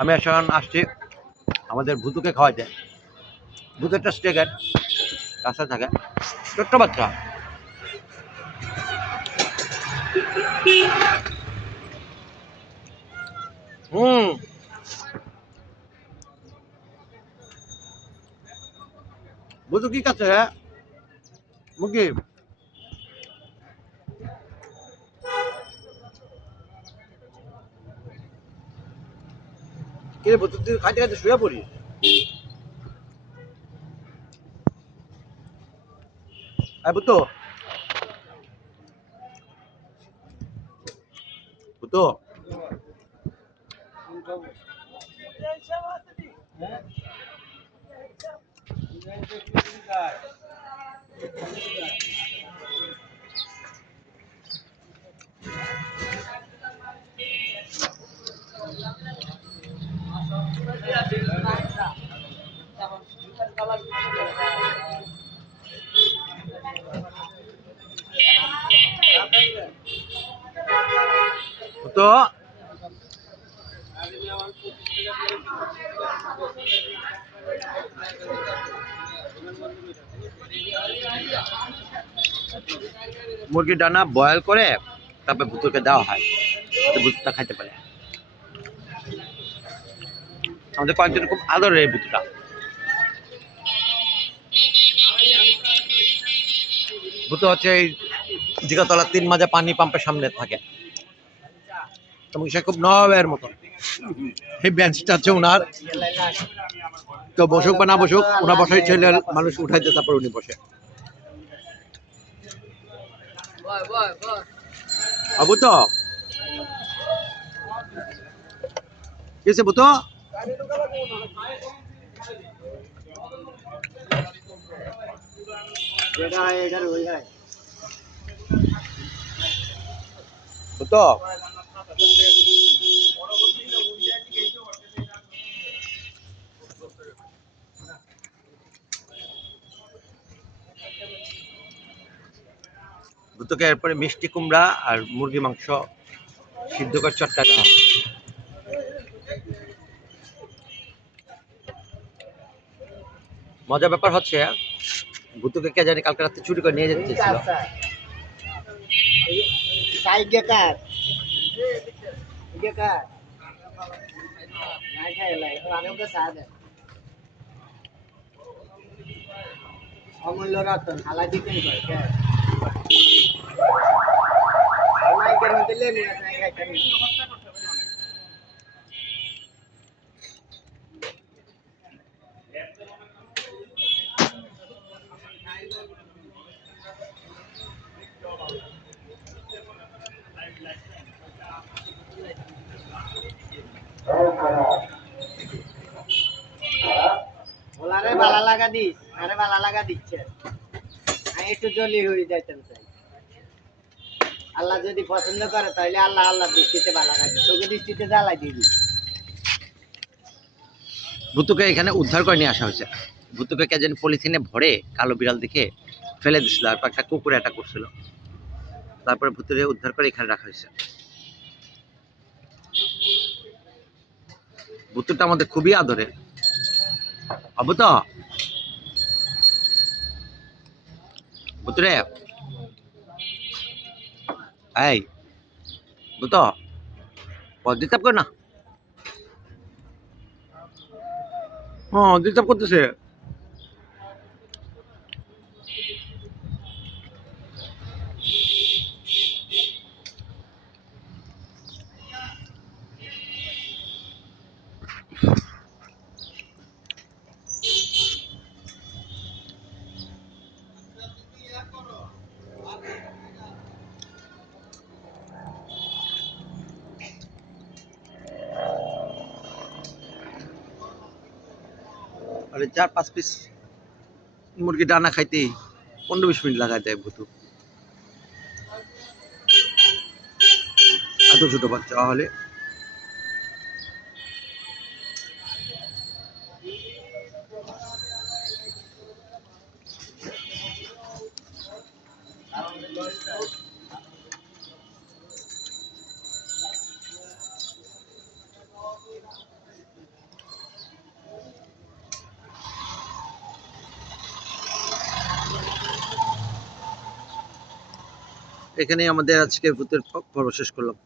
আমি এখন আসছি আমাদের ভুতুকে খাওয়াইতে। ভুতু একটা স্টেকের রাস্তায় থাকে, ছোট্ট বাচ্চা। হুম, ভুতু কি খাচ্ছে হ্যাঁ মুরগি? কে ভুতু, তুই খাইতে খাইতে শুয়ে পড়ি? ভুতু, ভুতু, ভুতু। মুরগির ডানা বয়েল করে তারপরে ভুতুকে দেওয়া হয়, যাতে ভুতুটা খাইতে পারে। আমাদের কয়েকজন খুব আদরের এই ভুতুটা। ভুতু হচ্ছে এই জিগাতলা 3 মাজা পানি পাম্পের সামনে থাকে এবং সে খুব নবের মতো। এই বেঞ্চটা হচ্ছে ওনার, তো বসুক বা না বসুক, ওনার বসাই ছেলে মানুষ উঠাইতে তারপর উনি বসে। ভুতো কিসে ভুতো? ভুতো ভুতোকে এরপরে মিষ্টি কুমড়া আর মুরগি মাংস সিদ্ধ করে চটকা দেওয়া। মজার ব্যাপার হচ্ছে ভুতুকে কে জানি কালকে রাতে চুরি করে নিয়ে যেতে চেয়েছিল। অমূল্য রতন হালা দিতেন ওলারে বালা লাগা দিস, আরে বালা লাগা দিচ্ছে। আমি একটু জলি হয়ে যাইতেন চাই। আল্লাহ যদি পছন্দ করে তাহলে আল্লাহ আল্লাহ দৃষ্টিতে বালা রাখবে, তোকে দৃষ্টিতে জ্বালাই দিবি। ভুতুকে এখানে উদ্ধার করে নিয়ে আসা হয়েছে। ভুতুকে কে জানি পলিথিনে ভরে কালো বিড়াল দেখে ফেলে দিছিল, তারপর একটা কুকুরে অ্যাটাক করছিল, তারপরে ভুতুরে উদ্ধার করে এখানে রাখা হয়েছে। ভুতুরটা আমাদের খুবই আদরের। ভুত, ভুতুরে, এই ভুত, ডিস্টার্ব কর না। ডিস্টার্ব করতেছে। আরে 4-5 পিস মুরগি ডানা খাইতে 15-20 মিনিট লাগাই দেয় ভুতু, এত ছোট বাচ্চা হলে। এখানেই আমাদের আজকের ভূতের পর্ব শেষ করলাম।